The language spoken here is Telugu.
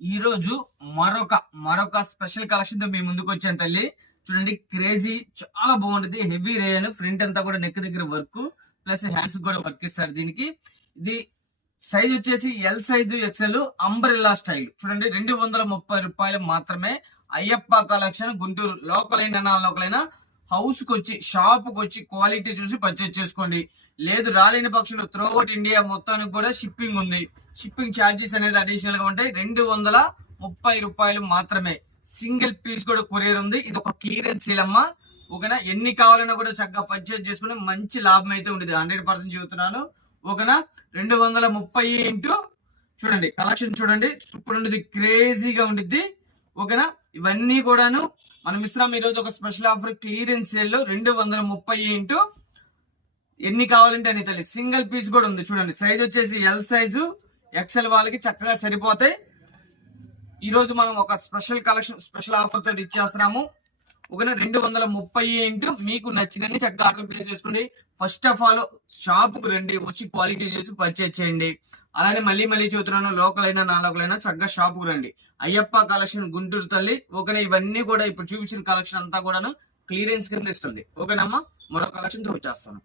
ఈ రోజు మరొక స్పెషల్ కలెక్షన్ తో మీ ముందుకు వచ్చాను తల్లి. చూడండి, క్రేజీ చాలా బాగుంటది. హెవీ రేయన్, ఫ్రంట్ అంతా కూడా నెక్ దగ్గర వర్క్ ప్లస్ హ్యాండ్స్ కూడా వర్క్ ఇస్తారు. దీనికి ఇది సైజ్ వచ్చేసి L size XL umbrella style. చూడండి, 230 రూపాయలు మాత్రమే. అయ్యప్ప కలెక్షన్ గుంటూరు లోకల్ అయినా నాన్ లోకల్ అయినా హౌస్ కు వచ్చి షాప్ కు వచ్చి క్వాలిటీ చూసి పర్చేజ్ చేసుకోండి. లేదు రాలేని పక్షులు త్రూఅవుట్ ఇండియా మొత్తానికి కూడా షిప్పింగ్ ఉంది. షిప్పింగ్ ఛార్జెస్ అనేది అడిషనల్ గా ఉంటాయి. 230 రూపాయలు మాత్రమే. సింగిల్ పీస్ కూడా కొరియర్ ఉంది. ఇది ఒక క్లియరెన్స్ సేల్ అమ్మా. ఓకేనా, ఎన్ని కావాలన్నా కూడా చక్కగా పర్చేజ్ చేసుకుని మంచి లాభం అయితే ఉండేది. 100% చెబుతున్నాను. ఓకేనా, 230 ఇంటూ చూడండి కలెక్షన్ చూడండి, సూపర్ ఉండేది, క్రేజీగా ఉండిద్ది. ఓకేనా, ఇవన్నీ కూడాను మనం ఇస్తున్నాం ఈ రోజు ఒక స్పెషల్ ఆఫర్ క్లియరెన్స్ సేల్ లో 230 ఇంటూ ఎన్ని కావాలంటే అని తల్లి. సింగిల్ పీస్ కూడా ఉంది. చూడండి, సైజ్ వచ్చేసి ఎల్ సైజు ఎక్సెల్ వాళ్ళకి చక్కగా సరిపోతాయి. ఈ రోజు మనం ఒక స్పెషల్ కలెక్షన్ స్పెషల్ ఆఫర్ తోటి ఇచ్చేస్తున్నాము. ఓకేనా, 230 ఇంటూ మీకు నచ్చినన్ని చక్కగా ఆర్డర్ ప్లేస్ చేసుకోండి. ఫస్ట్ ఆఫ్ ఆల్ షాప్ కు రండి, వచ్చి క్వాలిటీ చేసి పర్చేజ్ చేయండి. అలానే మళ్ళీ చెబుతున్నాను, లోకల్ అయినా నా లోకల్ అయినా చక్కగా షాప్ కు రండి. అయ్యప్ప కలెక్షన్ గుంటూరు తల్లి. ఓకేనా, ఇవన్నీ కూడా ఇప్పుడు చూపించిన కలెక్షన్ అంతా కూడాను క్లియరెన్స్ కింద ఇస్తుంది. ఓకేనమ్మా, మరో కలెక్షన్ తో వచ్చేస్తాను.